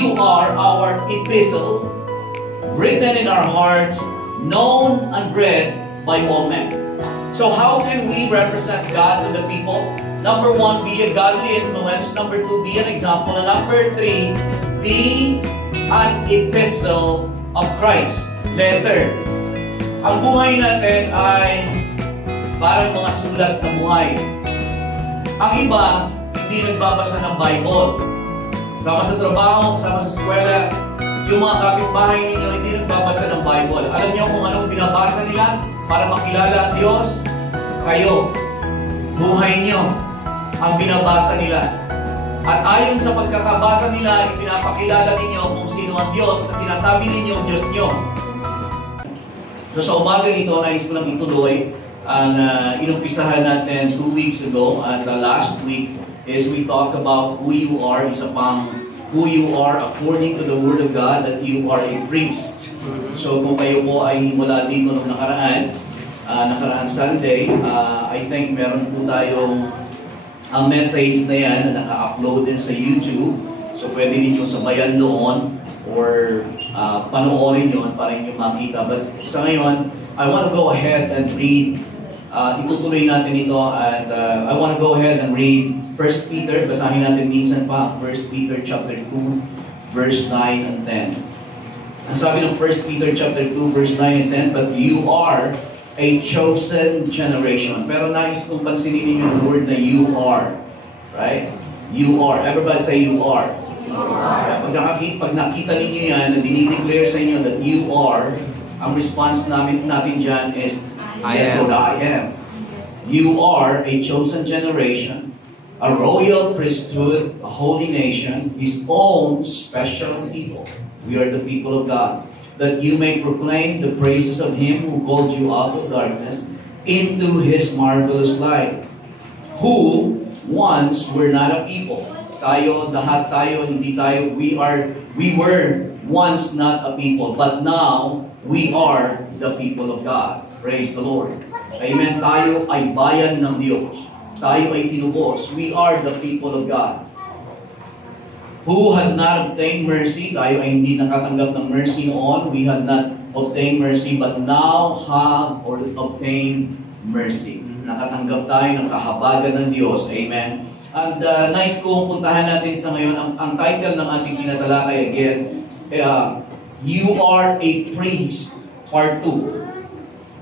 you are our epistle, written in our hearts, known and read by all men. So how can we represent God to the people? Number one, be a godly influence. Number two, be an example. And number three, be an epistle of Christ. Letter. Ang buhay natin ay parang mga sulat na buhay. Ang iba, hindi nagbabasa ng Bible. Kasama sa trabaho, kasama sa eskwela, yung mga kapitbahay ninyo hindi nagbabasa ng Bible. Alam niyo kung anong binabasa nila para makilala ang Diyos? Kayo. Buhay niyo ang binabasa nila. At ayon sa pagkakabasa nila, ipinapakilala ninyo kung sino ang Diyos na sinasabi ninyo ang Diyos niyo. So sa umaga ito, nais ko lang ituloy ang inumpisahan natin 2 weeks ago at last week is we talk about who you are, isa pang who you are according to the Word of God, that you are a priest. So kung kayo po ay wala dito nung nakaraan Sunday, I think meron po tayong ang message na yan na naka-upload din sa YouTube. So pwede ninyo sabayan doon or panoorin yun para inyo makita. But sa ngayon, I want to go ahead and read. Itutuloy natin ito at I want to go ahead and read 1 Peter. Basahin natin minsan pa 1 Peter chapter 2 verse 9 and 10. Ang sabi ng 1 Peter chapter 2 verse 9 and 10, but you are a chosen generation. Pero nais kong pansinin ninyo yung word na you are. Right? You are. Everybody say you are. Pag nakita ninyo yan, na dinideclare sa inyo that you are, ang response natin dyan is, yes, Lord, I am. You are a chosen generation, a royal priesthood, a holy nation, His own special people. We are the people of God. That you may proclaim the praises of Him who called you out of darkness into His marvelous light, who once were not a people. Lahat tayo, hindi tayo, we were once not a people, but now we are the people of God. Praise the Lord. Amen. Tayo ay bayan ng Diyos. Tayo ay tinubos. We are the people of God. Who had not obtained mercy, tayo ay hindi nakatanggap ng mercy noon. We had not obtained mercy, but now have or obtained mercy. Nakatanggap tayo ng kahabagan ng Diyos. Amen. And nice kong puntahan natin sa ngayon. Ang title ng ating tinatalakay again, You Are a Priest, Part 2.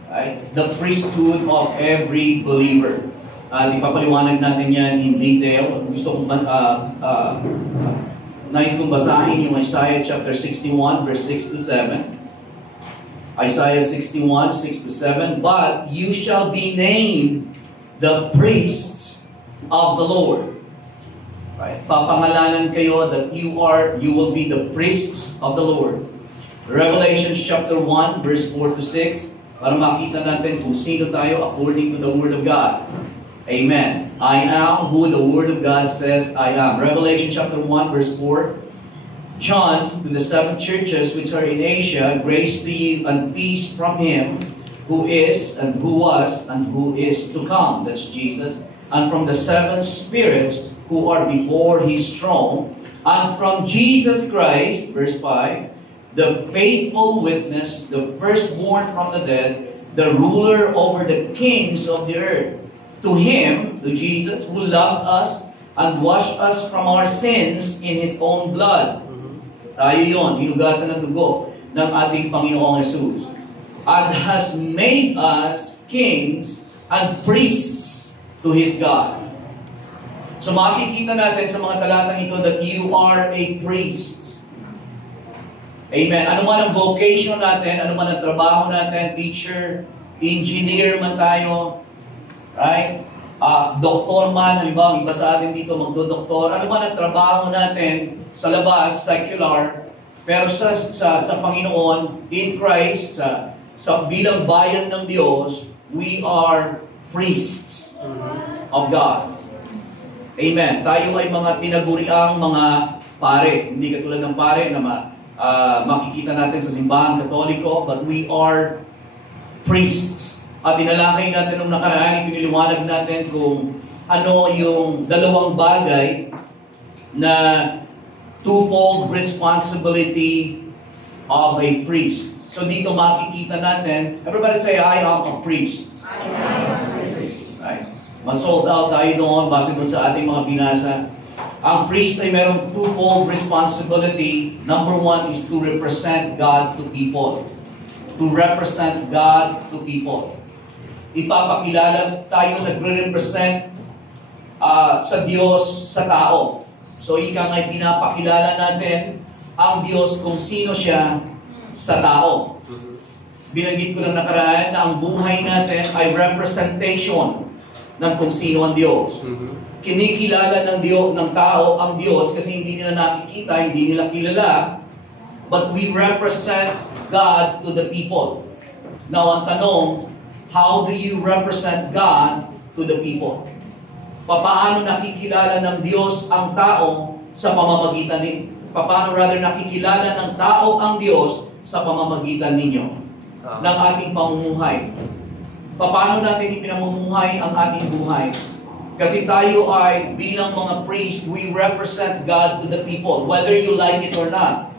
Right? The priesthood of every believer. Ipapaliwanag natin yan in detail. Gusto kong nice kong basahin yung Isaiah chapter 61 verse 6 to 7. Isaiah 61, 6 to 7. But you shall be named the priests of the Lord. Right? Papangalanan kayo that you will be the priests of the Lord. Revelation chapter 1 verse 4 to 6. Para makita natin kung sino tayo according to the Word of God. Amen. I am who the Word of God says I am. Revelation chapter 1 verse 4. John, to the 7 churches which are in Asia, grace to you and peace from Him who is and who was and who is to come. That's Jesus. And from the 7 spirits who are before His throne. And from Jesus Christ, verse 5, the faithful witness, the firstborn from the dead, the ruler over the kings of the earth. To Him, to Jesus, who loved us and washed us from our sins in His own blood. Tayo yun, hinugasan ng dugo ng ating Panginoong Jesus. And has made us kings and priests to His God. So makikita natin sa mga talatang ito that you are a priest. Amen. Ano man ang vocation natin, ano man ang trabaho natin, teacher, engineer man tayo, right? Doktor man, halimbawa, iba sa atin dito magdodoktor, ano man ang trabaho natin sa labas, secular, pero sa Panginoon, in Christ, sa bilang bayan ng Diyos, we are priests of God. Amen. Tayo ay mga tinaguriang mga pare. Hindi katulad ng pare na makikita natin sa simbahan Katoliko, but we are priests. At tinalakay natin nung nakaraan, piniliwanag natin kung ano yung dalawang bagay na twofold responsibility of a priest. So dito makikita natin, everybody say, I am a priest. I am a priest. Right. Mas-sold out tayo doon, base doon sa ating mga binasa. Ang priest ay merong twofold responsibility. Number one is to represent God to people. To represent God to people. Ipapakilala tayo nagre-represent sa Diyos sa tao. So ika nga'y pinapakilala natin ang Diyos kung sino siya sa tao. Binanggit ko ng nakaraan na ang buhay natin ay representation ng kung sino ang Diyos. Kinikilala ng tao ang Diyos kasi hindi nila nakikita, hindi nila kilala, but we represent God to the people. Now, ang tanong, how do you represent God to the people? Paano nakikilala ng Diyos ang tao sa pamamagitan paano nakikilala ng tao ang Diyos sa pamamagitan ninyo ng ating pamumuhay? Paano natin ipinamumuhay ang ating buhay? Kasi tayo ay bilang mga priest, we represent God to the people, whether you like it or not.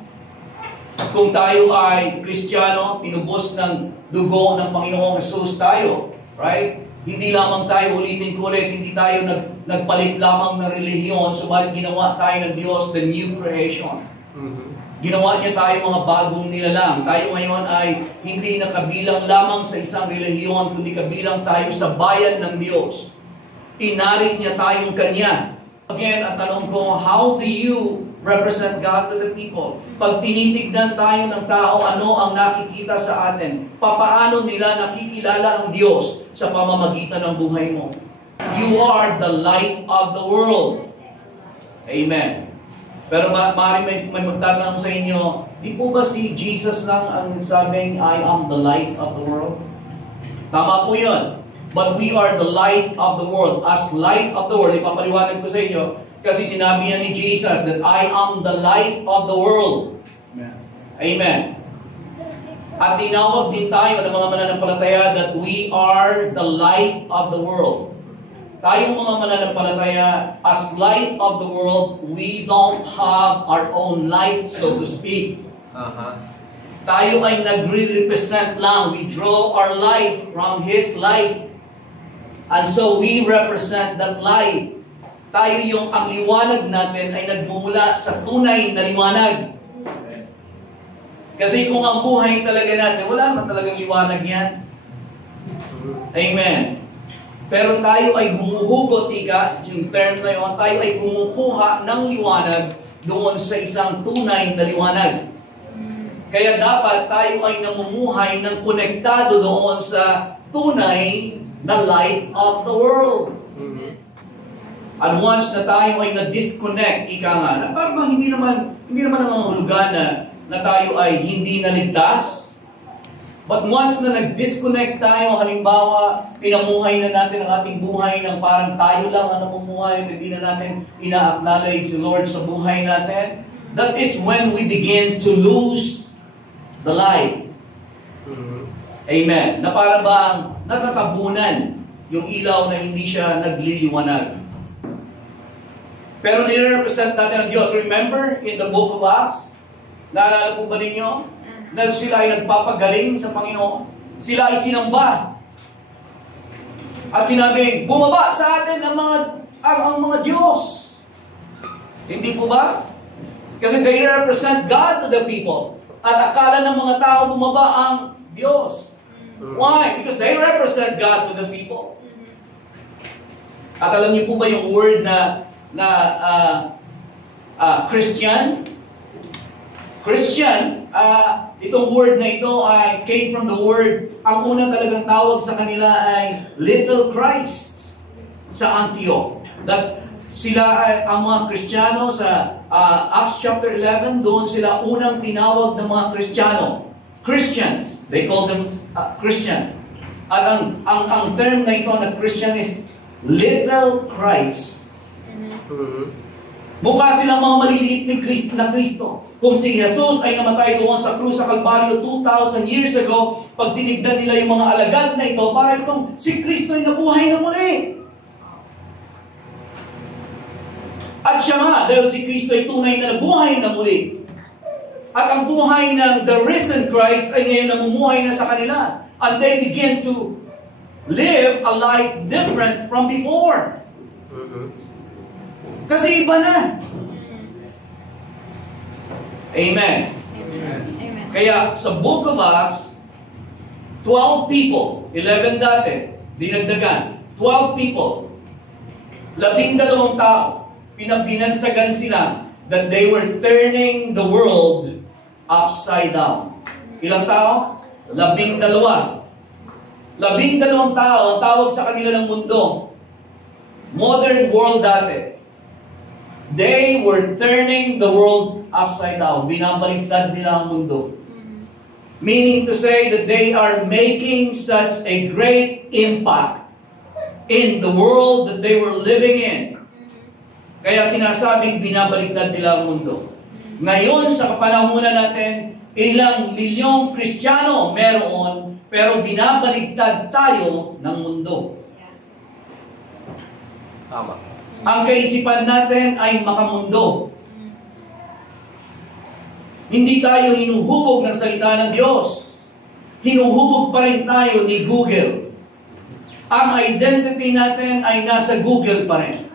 Kung tayo ay Kristiyano, tinubos ng dugo ng Panginoong Jesus tayo, right? Hindi lamang tayo, ulitin ko ulit, hindi tayo nagpalit lamang ng relihiyon, subalit ginawa tayo ng Diyos, the new creation. Ginawa niya tayo mga bagong nilalang. Tayo ngayon ay hindi nakabilang lamang sa isang relihiyon, kundi kabilang tayo sa bayan ng Diyos. Inarit niya tayong Kanya. Again, ang tanong ko, how do you represent God to the people? Pag tinitignan tayo ng tao, ano ang nakikita sa atin? Paano nila nakikilala ang Diyos sa pamamagitan ng buhay mo? You are the light of the world. Amen. Pero maaaring may magtatanong sa inyo, di po ba si Jesus lang ang sabing, I am the light of the world? Tama po yun. But we are the light of the world. As light of the world, ipapaliwanag ko sa inyo, kasi sinabi niya ni Jesus that I am the light of the world. Amen. At tinawag din tayo ng mga mananampalataya that we are the light of the world. Tayong mga mananampalataya, as light of the world, we don't have our own light, so to speak. Tayo ay nagre-represent lang. We draw our light from His light. And so we represent that light. Tayo ang liwanag natin ay nagmumula sa tunay na liwanag. Kasi kung ang buhay talaga natin, wala naman talagang liwanag yan. Amen. Pero tayo ay humuhugot, yung term na yun, tayo ay kumukuha ng liwanag doon sa isang tunay na liwanag. Kaya dapat tayo ay namumuhay ng konektado doon sa tunay na light of the world. At once na tayo ay na-disconnect, na parang hindi naman nangangahulugan na tayo ay hindi naligtas. But once na nag-disconnect tayo, halimbawa, pinamuhay na natin ang ating buhay ng parang tayo lang ang namumuhay at hindi na natin ina-acknowledge the Lord sa buhay natin, that is when we begin to lose the light. Amen. Na para bang natatabunan yung ilaw na hindi siya nagliliwanag. Pero nire-represent natin ang Diyos. Remember, in the book of Acts, naalala po ba ninyo? Na sila ay nagpapagaling sa Panginoon. Sila ay sinamba. At sinabing, bumaba sa atin ang mga Diyos. Hindi po ba? Kasi they represent God to the people. At akala ng mga tao bumaba ang Diyos. Why? Because they represent God to the people. At alam niyo po ba yung word na Christian? Christian, itong word na ito ay came from the word, ang unang talagang tawag sa kanila ay Little Christ sa Antioch. That sila ay ang mga Kristiyano sa Acts chapter 11, doon sila unang tinawag ng mga Kristiyano. Christians. They call them Christian. At ang term na ito na Christian is Little Christ. Mukha silang mga maliliit na Kristo. Kung si Jesus ay namatay doon sa krus sa Kalbaryo 2,000 years ago, pag tinignan nila yung mga alagad na ito, para itong si Kristo ay nabuhay na muli. At siya nga, dahil si Kristo ay tunay na nabuhay na muli. At ang buhay ng the risen Christ ay ngayon namumuhay na sa kanila. And they begin to live a life different from before. Kasi iba na. Amen. Amen. Kaya sa Book of Acts, 12 people, 11 dati, dinagdagan, 12 people, 12 tao, pinagbinansagan sila that they were turning the world upside down. Ilang tao? 12. 12 tao, ang tawag sa kanila ng mundo. Modern world dati. They were turning the world upside down. Binabaliktad nila ang mundo. Meaning to say that they are making such a great impact in the world that they were living in. Kaya sinasabing binabaliktad nila ang mundo. Ngayon sa kapanahunan natin, ilang milyong Kristiyano meron, pero binabaliktad tayo ng mundo. Tama. Ang kaisipan natin ay makamundo. Hindi tayo hinuhubog ng salita ng Diyos. Hinuhubog pa rin tayo ni Google. Ang identity natin ay nasa Google pa rin.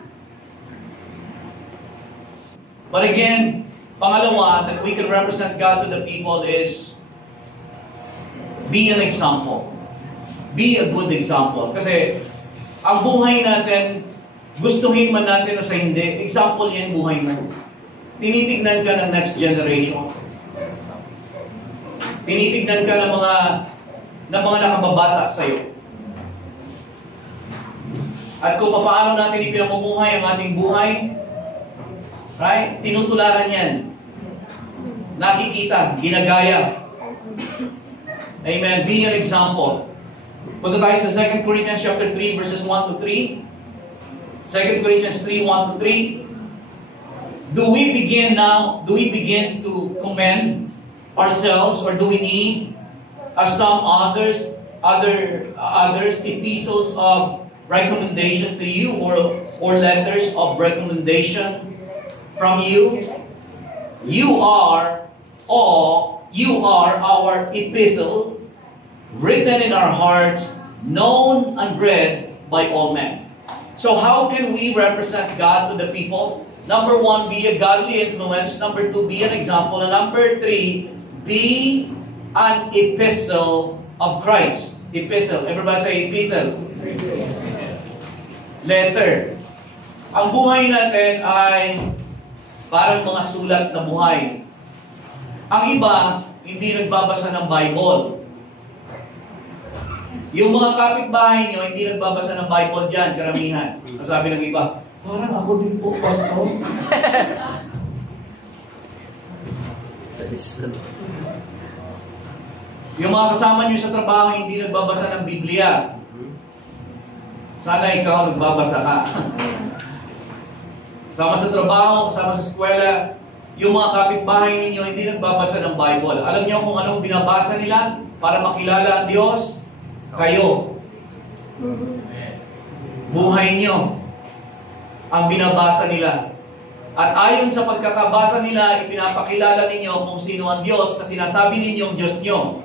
But again, pangalawa, that we can represent God to the people is be an example. Be a good example. Kasi ang buhay natin, gustuhin man natin o sa hindi, example yan buhay mo. Tinitignan ka ng next generation. Tinitignan ka ng mga nakababata sa iyo. At kung paano natin ipinamumuhay ang ating buhay, right? Tinutularan yan. Nakikita, ginagaya. Amen. Be an example. Punta tayo sa 2 Corinthians chapter 3 verses 1 to 3. 2 Corinthians 3, 1 to 3. Do we begin to commend ourselves, or do we need, as some others, epistles of recommendation to you, or letters of recommendation from you? You are our epistle, written in our hearts, known and read by all men. So how can we represent God to the people? Number 1, be a godly influence. Number 2, be an example. And number 3, be an epistle of Christ. Epistle. Everybody say epistle. Letter. Ang buhay natin ay parang mga sulat na buhay. Ang iba, hindi nagbabasa ng Bible. Yung mga kapitbahay nyo, hindi nagbabasa ng Bible dyan, karamihan. Sabi ng iba, parang ako din po, pastor. Yung mga kasama nyo sa trabaho, hindi nagbabasa ng Biblia. Sana ikaw nagbabasa ka. Kasama sa trabaho, kasama sa eskwela, yung mga kapitbahay ninyo, hindi nagbabasa ng Bible. Alam niyo kung anong binabasa nila para makilala ang Diyos? Kayo. Buhay nyo ang binabasa nila. At ayon sa pagkakabasa nila, ipinapakilala ninyo kung sino ang Diyos na sinasabi ninyong Diyos nyo.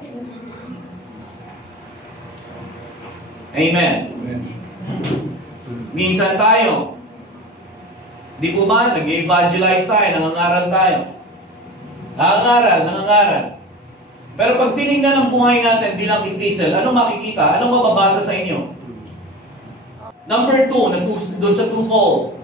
Amen. Minsan tayo, di po ba, nag-evangelize tayo, nangangaral tayo. Nangangaral. Pero pag tinignan ang buhay natin bilang epistle, anong makikita? Anong mababasa sa inyo? Number 2, doon sa twofold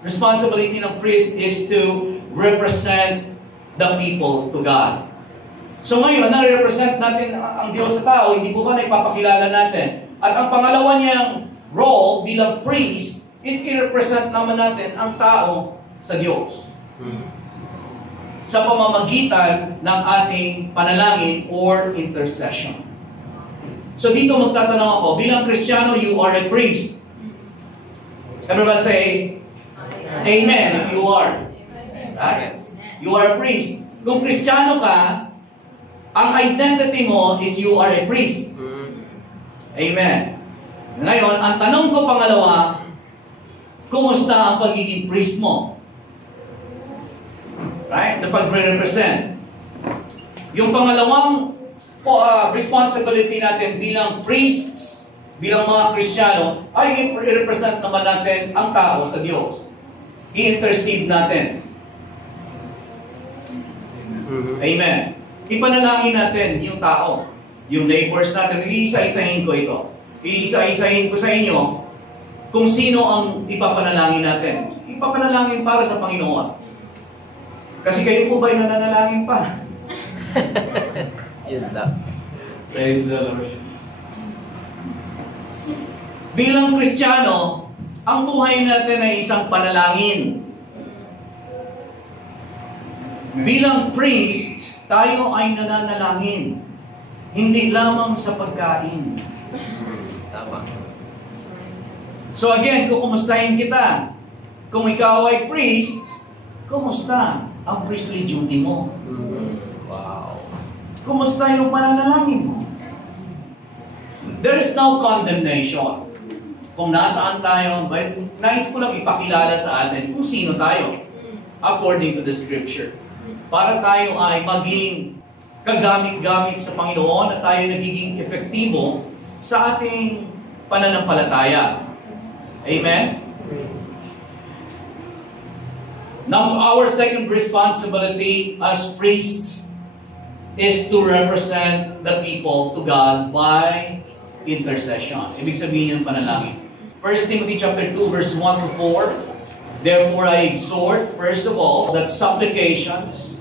responsibility ng priest is to represent the people to God. So ngayon, na-represent natin ang Diyos sa tao, hindi po ba na ipapakilala natin? At ang pangalawa niyang role bilang priest is i-represent naman natin ang tao sa Diyos. Sa pamamagitan ng ating panalangin or intercession. So dito magtatanong ako, bilang Kristiyano, you are a priest. Everybody say, Amen, if you are. Right? You are a priest. Kung Kristiyano ka, ang identity mo is you are a priest. Amen. Ngayon, ang tanong ko pangalawa, kumusta ang pagiging priest mo? Right? Na pag-represent. Yung pangalawang responsibility natin bilang priests, bilang mga Kristiyano, ay i-represent naman natin ang tao sa Diyos. I-intercede natin. Amen. Ipanalangin natin yung tao, yung neighbors natin. Iisa-isahin ko ito. Iisa-isahin ko sa inyo kung sino ang ipapanalangin natin. Ipapanalangin para sa Panginoon. Kasi kayo po ba'y nananalangin pa? Yun lang. Praise the Lord. Bilang Kristiyano, ang buhay natin ay isang panalangin. Bilang priest, tayo ay nananalangin. Hindi lamang sa pagkain. Tama. So again, kukumustahin kita. Kung ikaw ay priest, kumusta ang priestly duty mo? Wow. Kumusta yung pananalangin mo? There is no condemnation. Kung nasaan tayo, nais ko lang ipakilala sa atin kung sino tayo according to the Scripture. Para tayo ay maging kagamit-gamit sa Panginoon at tayo nagiging efektibo sa ating pananampalataya. Amen? Now, our second responsibility as priests is to represent the people to God by intercession. Ibig sabihin yung panalangin. 1 Timothy chapter 2, verse 1 to 4. Therefore, I exhort, first of all, that supplications,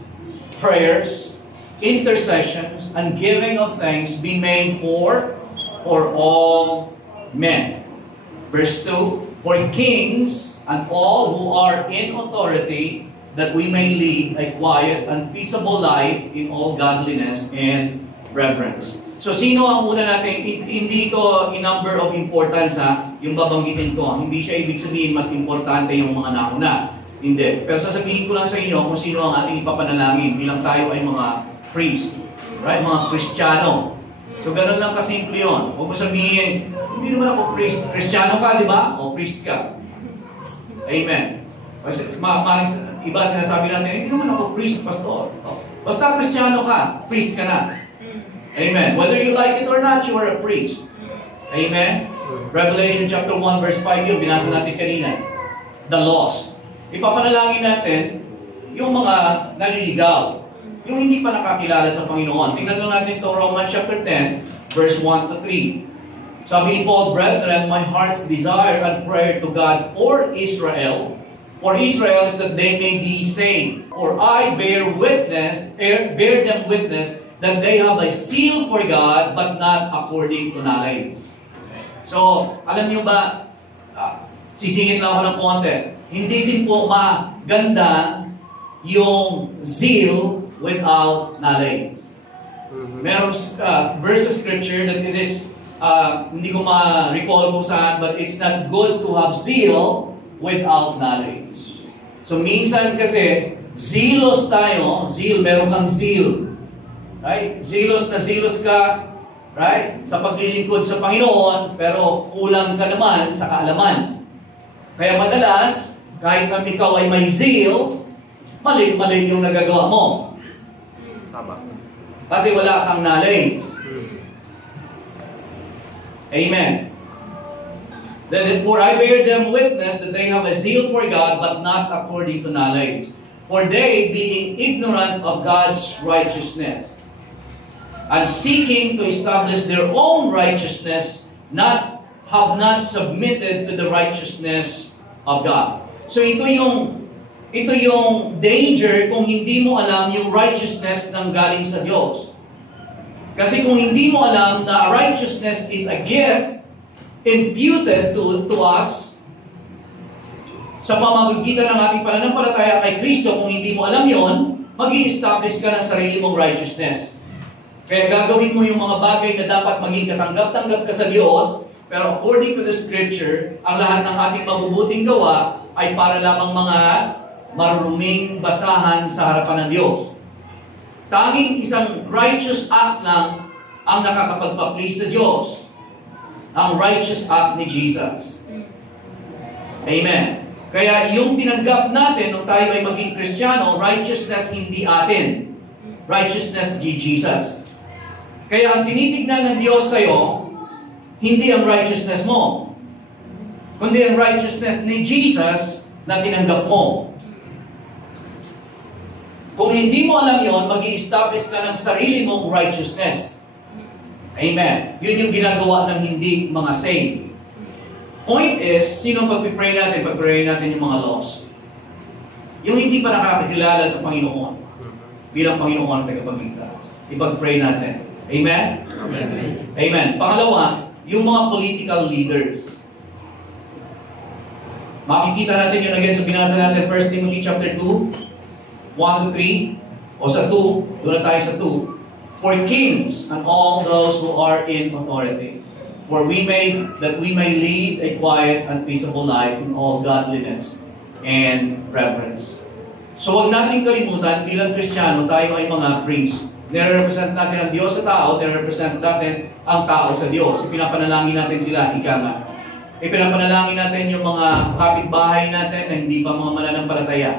prayers, intercessions, and giving of thanks be made for all men. Verse 2, for kings and all who are in authority, that we may lead a quiet and peaceable life in all godliness and reverence. So, sino ang una natin? Hindi ito in number of importance, yung babanggitin ko. Hindi siya ibig sabihin mas importante yung mga nauna. Hindi. Pero sasabihin ko lang sa inyo kung sino ang ating ipapanalangin bilang tayo ay mga priest. Right? Mga Kristiyano. So, ganun lang kasimple yun. Huwag mo sabihin, hindi naman ako priest. Kristiyano ka, di ba? O priest ka. Amen. Kasi, iba sinasabi natin, hindi naman ako priest, pastor. Basta Kristiyano ka, priest ka na. Amen. Whether you like it or not, you are a priest. Amen. Revelation chapter 1 verse 5 yung binasa natin kanina. The lost. Ipapanalangin natin yung mga naliligaw. Yung hindi pa nakakilala sa Panginoon. Tingnan lang natin ito, Romans chapter 10 verse 1 to 3. Sabi ni Paul, brethren, my heart's desire and prayer to God for Israel is that they may be saved. For I bear them witness that they have a zeal for God, but not according to knowledge. So, alam niyo ba, sisingit lang ako ng konti, hindi din po maganda yung zeal without knowledge. Meron verse of scripture that it is, hindi ko ma-recall kung saan, but it's not good to have zeal without knowledge. So, minsan kasi, zealous tayo, meron kang zeal. Right? Zealous ka, right? Sa paglilingkod sa Panginoon, pero kulang ka naman sa kaalaman. Kaya madalas, kahit na ikaw ay may zeal, mali yung nagagawa mo. Tama. Kasi wala kang knowledge. Amen. For I bear them witness that they have a zeal for God, but not according to knowledge. For they, being ignorant of God's righteousness, and seeking to establish their own righteousness, have not submitted to the righteousness of God. So ito yung danger kung hindi mo alam yung righteousness ng galing sa Diyos. Kasi kung hindi mo alam na righteousness is a gift imputed to us sa pamamagitan ng ating pananampalataya kay Kristo, kung hindi mo alam yon, mag-i-establish ka ng sarili mong righteousness. Kaya gagawin mo yung mga bagay na dapat maging katanggap-tanggap ka sa Diyos, pero according to the Scripture, ang lahat ng ating mabubuting gawa ay para lamang mga maruming basahan sa harapan ng Diyos. Tanging isang righteous act lang ang nakakapagpa-please sa Diyos. ang righteous act ni Jesus. Amen. Kaya yung tinanggap natin nung tayo ay maging Kristiyano, righteousness hindi atin. Righteousness ni Jesus. Kaya ang tinitignan ng Diyos sa'yo, hindi ang righteousness mo, kundi ang righteousness ni Jesus na tinanggap mo. Kung hindi mo alam yon, mag-i-establish ka ng sarili mong righteousness. Amen. Yun yung ginagawa ng hindi mga saved. Point is, sino pag-pray natin? Pag-pray natin yung mga lost. Yung hindi pa nakakakilala sa Panginoon bilang Panginoon at tagapagligtas. Ipag-pray natin. Amen? Amen. Amen. Pangalawa, yung mga political leaders. Makikita natin yun again sa binasa natin, 1 Timothy chapter 2, 1 to 3, o sa 2, doon na tayo sa 2. For kings and all those who are in authority, that we may lead a quiet and peaceable life in all godliness and reverence. So huwag natin kalimutan, bilang Kristiyano, tayo ay mga priest. Nire-represent natin ang Diyos sa tao, nire-represent natin ang tao sa Diyos. Ipinapanalangin natin sila, ika nga. Ipinapanalangin natin yung mga kapitbahay natin na hindi pa mga mananampalataya.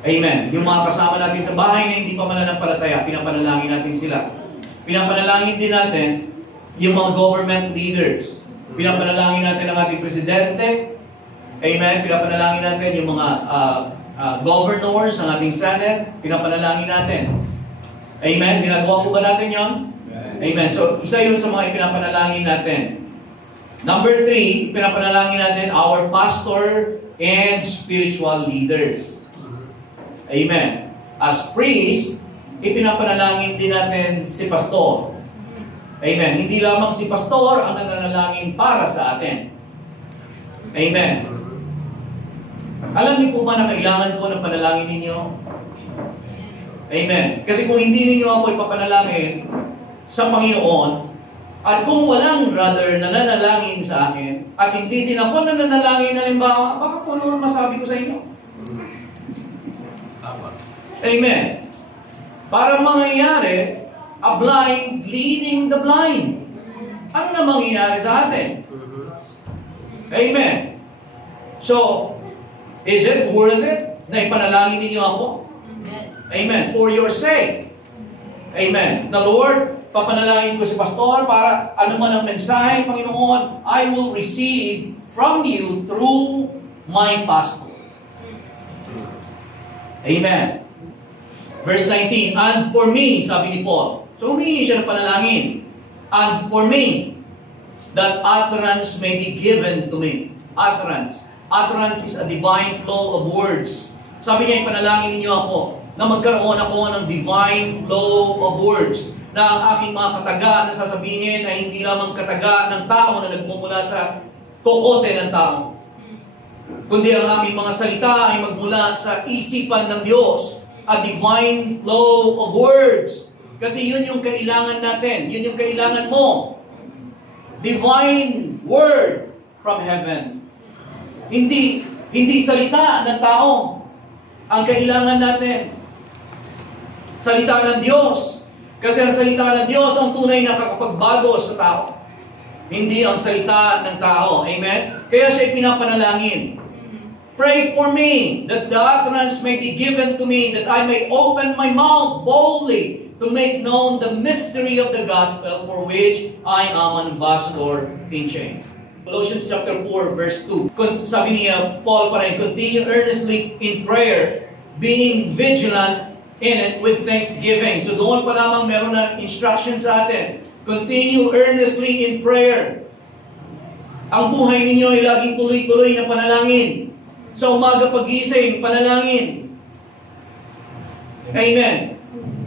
Amen. Yung mga kasama natin sa bahay na hindi pa mananampalataya, pinapanalangin natin sila. Pinapanalangin din natin yung mga government leaders. Pinapanalangin natin ang ating presidente. Amen. Pinapanalangin natin yung mga governors, ang ating Senate. Pinapanalangin natin. Amen. Ginagawa po ba natin yon? Amen. So, isa yun sa mga ipinapanalangin natin. Number 3, pinapanalangin natin our pastor and spiritual leaders. Amen. As priest, ipinapanalangin din natin si pastor. Amen. Hindi lamang si pastor ang nananalangin para sa atin. Amen. Alam niyo po ba na kailangan ko ng panalangin ninyo? Amen. Kasi kung hindi ninyo ako ipapanalangin sa Panginoon, at kung walang brother na nanalangin sa akin, at hindi din ako nananalangin, halimbawa, baka po noon masabi ko sa inyo. Amen. Para mangyayari, a blind leading the blind. Ano na mangyayari sa atin? Amen. So, is it worth it na ipanalangin ninyo ako? Amen. For your sake. Amen. The Lord, papanalangin ko si pastor para ano man ang mensahe, Panginoon, I will receive from you through my pastor. Amen. Verse 19, and for me, sabi ni Paul. So humingi siya ng panalangin. And for me, that utterance may be given to me. Utterance. Utterance is a divine flow of words. Sabi niya, ipanalangin ninyo ako na magkaroon ako ng divine flow of words. Na ang aking mga kataga na sasabihin ay hindi lamang kataga ng tao na nagmumula sa kokote ng tao. Kundi ang aking mga salita ay magmula sa isipan ng Diyos. A divine flow of words. Kasi yun yung kailangan natin. Yun yung kailangan mo. Divine word from heaven. Hindi salita ng tao ang kailangan natin. Salita ng Diyos. Kasi ang salita ng Diyos ang tunay na kakapagbago sa tao. Hindi ang salita ng tao. Amen? Kaya siya pinapanalangin. Pray for me, that the utterance may be given to me, that I may open my mouth boldly to make known the mystery of the gospel for which I am an ambassador in chains. Colossians chapter 4, verse 2. Sabi niya, Paul pa rin, continue earnestly in prayer, being vigilant in it with thanksgiving. So doon pa lamang meron na instruction sa atin. Continue earnestly in prayer. Ang buhay ninyo ay laging tuloy-tuloy na panalangin. Sa umaga pagising, panalangin. Amen.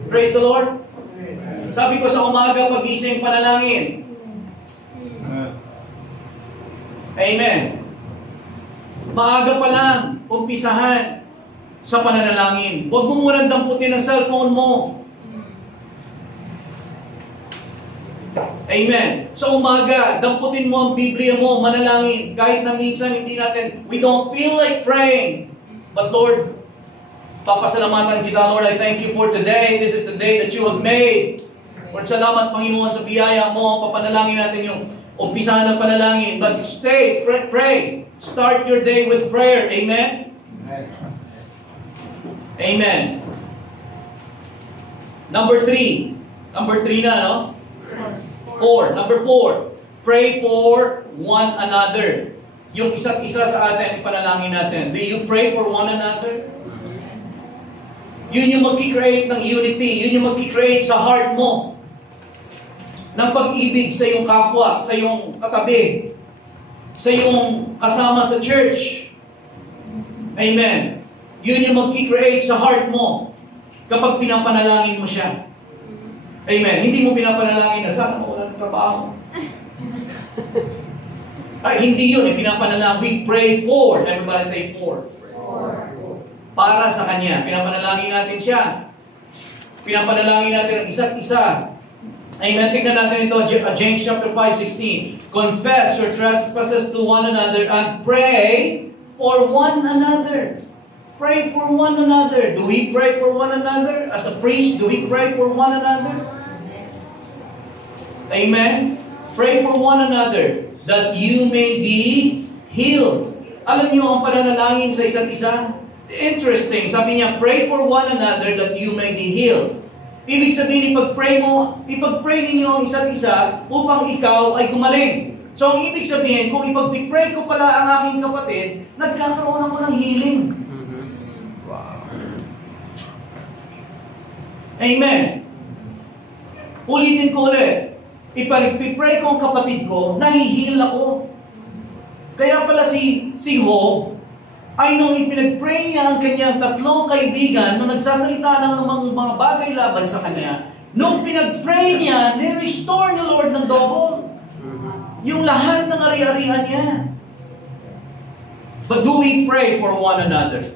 Praise the Lord. Sabi ko sa umaga pagising, panalangin. Amen. Maaga pa lang, umpisahan sa pananalangin. Huwag mo munang damputin ang cellphone mo. Amen. Sa umaga, damputin mo ang Biblia mo, manalangin. Kahit na minsan hindi natin, we don't feel like praying. But Lord, papasalamatan kita, Lord, I thank you for today. This is the day that you have made. Lord, salamat Panginoon sa biyaya mo. Papanalangin natin yung Umpisa ng panalangin. But stay, pray. Start your day with prayer. Amen? Amen. Number 3. Number 3 na, no? 4. Number 4. Pray for one another. Yung isa't isa sa atin, panalangin natin. Do you pray for one another? Yun yung mag-create ng unity. Yun yung mag-create sa heart mo ng pag-ibig sa iyong kapwa, sa iyong katabi, sa iyong kasama sa church. Amen. Yun yung mag-create sa heart mo kapag pinapanalangin mo siya. Amen. Hindi mo pinapanalangin na sana mawala ng trabaho. Ay, hindi yun. Pinapanalangin. We pray for. Everybody say for. Para sa Kanya. Pinapanalangin natin siya. Pinapanalangin natin ang isa't isa. Amen. Tingnan natin ito. James chapter 5:16. Confess your trespasses to one another and pray for one another. Pray for one another. Do we pray for one another? As a priest, do we pray for one another? Amen. Pray for one another that you may be healed. Alam niyo ang pananalangin sa isa't isa? Interesting. Sabi niya, pray for one another that you may be healed. Ibig sabihin, ipag-pray ninyo ang isa't isa upang ikaw ay gumaling. So, ang ibig sabihin, kung ipag-pray ko pala ang aking kapatid, nagkakaroon ako ng healing. Wow. Amen. Ulitin ko ulit. Ipag-pray ko ang kapatid ko, nahihil ako. Kaya pala si Job, ay nung ipinag-pray niya ang kanyang tatlong kaibigan, nung nagsasalita ng mga bagay laban sa kanya, nung pinag-pray niya, ni-restore ni Lord ng double. Yung lahat ng ari-arihan niya. But do we pray for one another?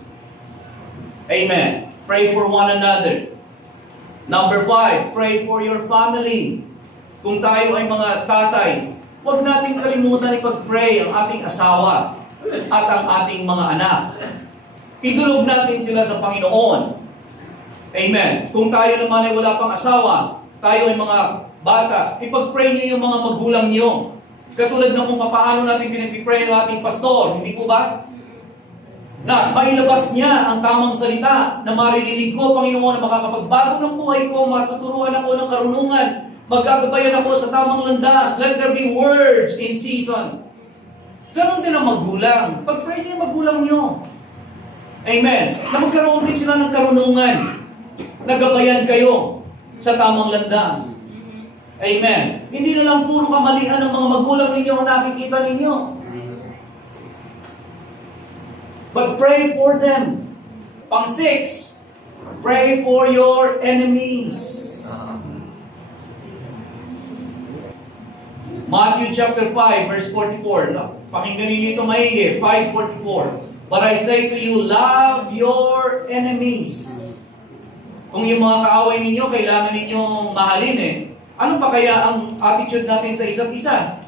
Amen. Pray for one another. Number 5, pray for your family. Kung tayo ay mga tatay, huwag natin kalimutan ipag-pray ang ating asawa at ang ating mga anak. Idulog natin sila sa Panginoon. Amen. Kung tayo naman ay wala pang asawa, tayo ay mga bata, ipag-pray niyo yung mga magulang niyo. Katulad ng kung paano natin pinipray ang ating pastor, hindi po ba? Na mailabas niya ang tamang salita na maririnig ko, Panginoon, na makakapagbago ng buhay ko, matuturuan ako ng karunungan, magkagabayan ako sa tamang landas. Let there be words in season. Ganon din ang magulang. Pag-pray niyo yung magulang niyo. Amen. Na magkaroon din sila ng karunungan. Nagabayan kayo sa tamang landas. Amen. Hindi na lang puro kamalian ng mga magulang ninyo ang nakikita ninyo. But pray for them. Pang-6, pray for your enemies. Matthew chapter 5, verse 44. Pakinggan niyo ito maigi. 5:44. But I say to you, love your enemies. Kung yung mga kaaway ninyo, kailangan ninyong mahalin eh. Ano pa kaya ang attitude natin sa isa't isa?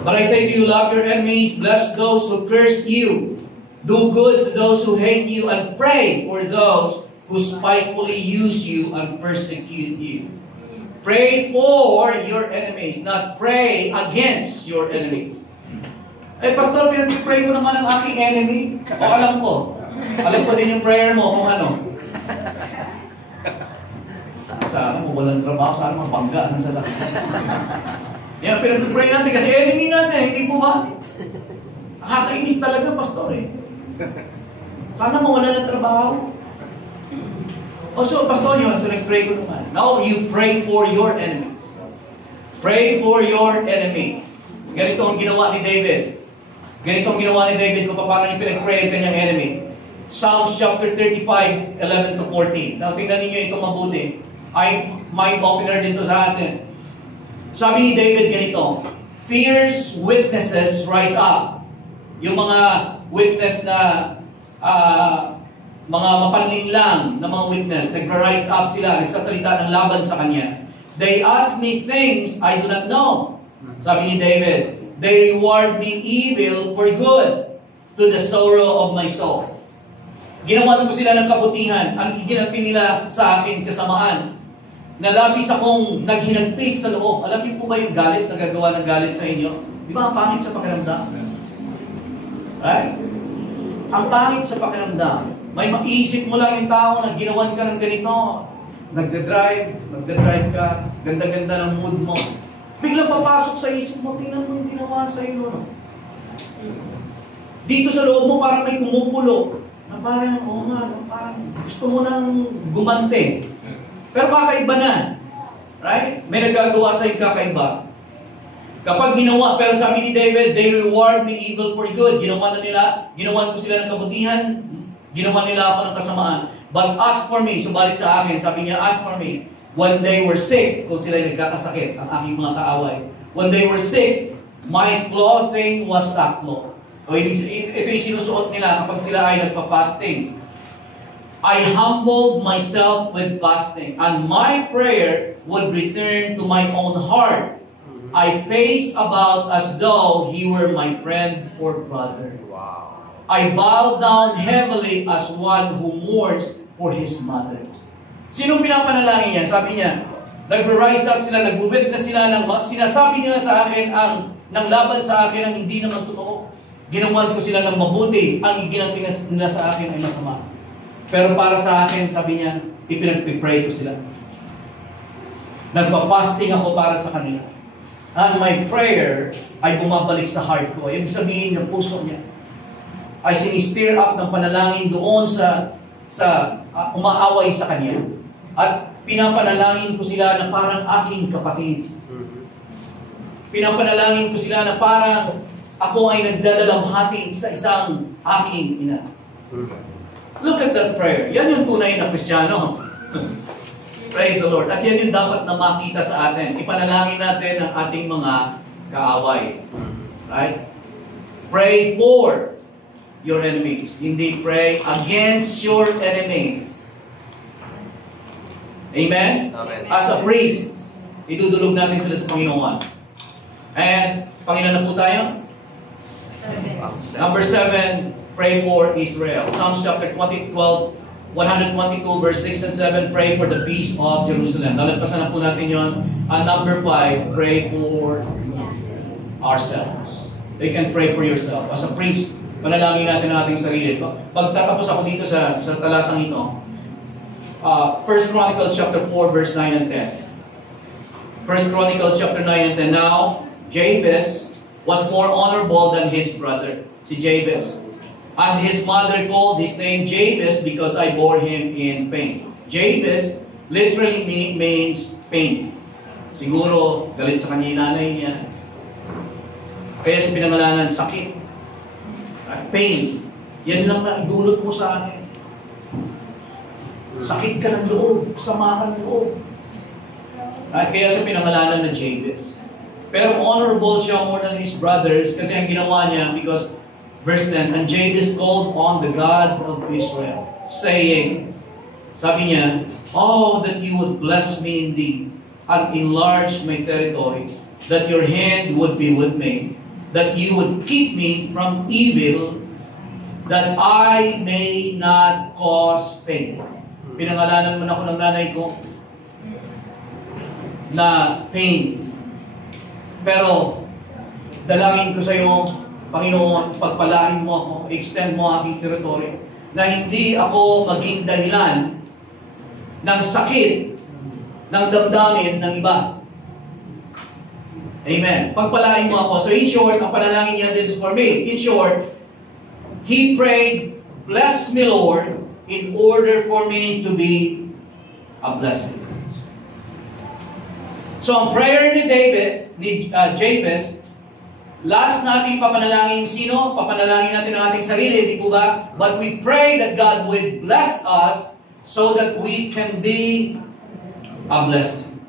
But I say to you, love your enemies, bless those who curse you, do good to those who hate you, and pray for those who spitefully use you and persecute you. Pray for your enemies, not pray against your enemies. Eh, Pastor, pinag-pray ko naman ang aking enemy. O, alam ko. Alam ko din yung prayer mo kung ano. Sana mo walang trabaho, sana mabangga ng sasakyan. Yan, pinag-pray natin kasi enemy natin, hindi po ba? Nakakainis talaga, Pastor eh. Sana mawala ng trabaho. Oh, so, Pastor, you have to pray ko naman. Now, you pray for your enemies. Pray for your enemies. Ganito ang ginawa ni David. Ganito ang ginawa ni David kung paano niya pinag-pray ang kanyang enemy. Psalms chapter 35, 11-14. Now, tingnan ninyo ito mabuti. Ay, mind opener dito sa atin. Sabi ni David ganito, fierce witnesses rise up. Yung mga witness na mga mapanlinlang na mga witness, nagra-rise up sila, nagsasalita ng laban sa kanya. They ask me things I do not know. Sabi ni David, they reward me evil for good to the sorrow of my soul. Ginawa ko sila ng kabutihan, ang ginanti nila sa akin kasamaan. na labis akong naghinagpis sa loob. Alam niyo po ba yung galit, nagagawa ng galit sa inyo? Di ba ang pangit sa pakiramdam? Right? Ang pangit sa pakiramdam. May maiisip mo lang yung tao na ginawan ka ng ganito. Nagda-drive ka, ganda-ganda ng mood mo. Biglang papasok sa isip mo, tingnan mo yung ginawa sa iyo. No? Dito sa loob mo parang may kumukulo. Na parang, oo nga, parang gusto mo nang gumante. Pero kakaiba na. Right? May nagagawa sa iyo kakaiba. Kapag ginawa, pero sabi ni David, they reward me evil for good. Ginawan ko sila ng kabutihan, ginawa nila ako ng kasamaan. But as for me, subalit sa akin, sabi niya, as for me, when they were sick, kung sila nagkakasakit, ang aking mga kaaway, when they were sick, my clothing was sackcloth. O ito yung sinusuot nila kapag sila ay nagpa-fasting. I humbled myself with fasting, and my prayer would return to my own heart. I paced about as though he were my friend or brother. Wow. I bowed down heavily as one who mourns for his mother. Sinong pinapanalangin niya? Sabi niya, nag-rise up sila, nag-bubit na sila, sinasabi nila sa akin ang nanglaban sa akin ang hindi naman totoo. Ginawan ko sila ng mabuti, ang iginanti nila sa akin ay masama. Pero para sa akin, sabi niya, ipinagpipray ko sila. Nagpa-fasting ako para sa kanila. And my prayer ay bumabalik sa heart ko. Ibig sabihin ng puso niya ay sinistir up ng panalangin doon sa umaaway sa kanya. At pinapanalangin ko sila na parang aking kapatid. Pinapanalangin ko sila na parang ako ay nagdadalamhati sa isang aking ina. Look at that prayer. Yan yung tunay na Kristiyano. Praise the Lord. At yan yung dapat na makita sa atin. Ipanalangin natin ang ating mga kaaway. Right? Pray for your enemies. Hindi pray against your enemies. Amen? Amen. As a priest, idudulog natin sila sa Panginoon. And, Panginoon na po tayo? Number 7, pray for Israel. Psalms chapter 122, verse 6 and 7, pray for the peace of Jerusalem. Nalagpasan na po natin yon. And number 5, pray for ourselves. You can pray for yourself. As a priest, panalangin natin ang ating sarili. Pagtatapos ako dito sa talatang ito, 1 Chronicles chapter 4, verse 9 and 10. 1 Chronicles chapter 9 and 10. Now, Jabez was more honorable than his brother, si Jabez. And his mother called his name Jabez because I bore him in pain. Jabez literally means pain. Siguro, galit sa kanya yung nanay niya. Kaya sa pinangalanan, sakit. Pain. Yan lang na idulot mo sa akin. Sakit ka ng loob, sama ka ng loob. Kaya sa pinangalanan na Jabez. Pero honorable siya more than his brothers kasi ang ginawa niya because verse 10, and Jabez called on the God of Israel, saying, sabi niya, oh, that you would bless me indeed and enlarge my territory, that your hand would be with me, that you would keep me from evil, that I may not cause pain. Pinangalanan mo na ako ng nanay ko na pain. Pero, dalangin ko sa iyo, Panginoon, pagpalain mo ako, extend mo aking teritoryo, na hindi ako maging dahilan ng sakit, ng damdamin ng iba. Amen. Pagpalain mo ako. So in short, ang panalangin niya, this is for me. In short, he prayed, bless me, Lord, in order for me to be a blessing. So ang prayer ni Jabez, last natin papanalangin sino? Papanalangin natin ang ating sarili, di po ba? But we pray that God will bless us so that we can be a blessing.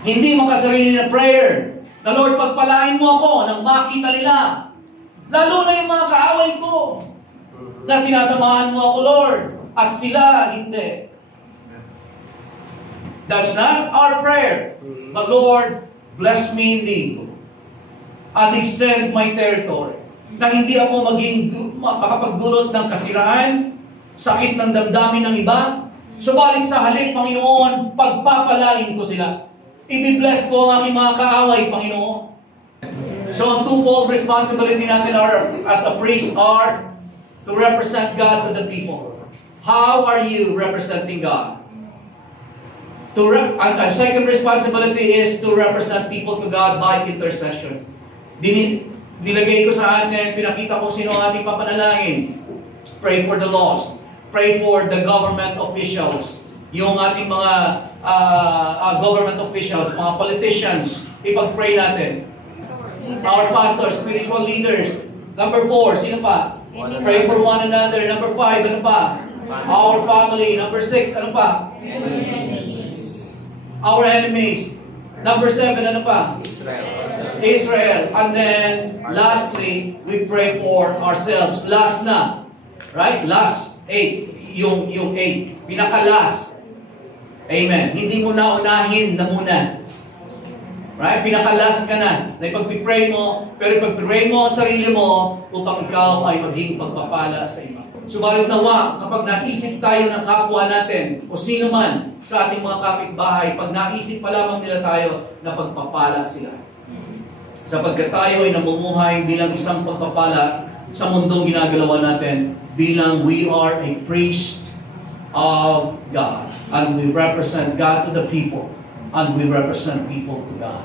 Hindi makasarili na prayer na Lord, pagpalain mo ako nang makita nila. Lalo na yung mga kaaway ko na sinasamahan mo ako, Lord. At sila, hindi. That's not our prayer. But Lord, bless me indeed. And extend my territory. Na hindi ako makapagdulot ng kasiraan, sakit ng damdamin ng iba, Subalit sa halip, Panginoon, pagpapalain ko sila. Ibibless ko ang aking mga kaaway, Panginoon. So ang twofold responsibility natin as a priest are to represent God to the people. How are you representing God? Our second responsibility is to represent people to God by intercession. Nilagay ko sa atin, pinakita ko sino ang ating papanalangin. Pray for the lost. Pray for the government officials. Yung ating mga government officials, mga politicians, ipag-pray natin. Our pastors, spiritual leaders. Number 4, sino pa? Pray for one another. Number 5, ano pa? Our family. Number 6, ano pa? Our enemies. Number 7, ano pa? Israel. And then, lastly, we pray for ourselves. Last na. Right? Last. 8. Yung 8. Pinaka-last. Amen. Hindi mo na unahin na muna. Right? Pinaka-last ka na. Na ipag-pray mo, pero ipag-pray mo ang sarili mo upang ikaw ay maging pagpapala sa iba. Subalit nawa, kapag naisip tayo ng kapwa natin, o sino man sa ating mga kapitbahay, pag naisip pa lamang nila tayo na pagpapala sila. Sapagkat tayo ay namumuhay bilang isang pagpapala sa mundong ginagalawan natin, bilang we are a priest of God. And we represent God to the people. And we represent people to God.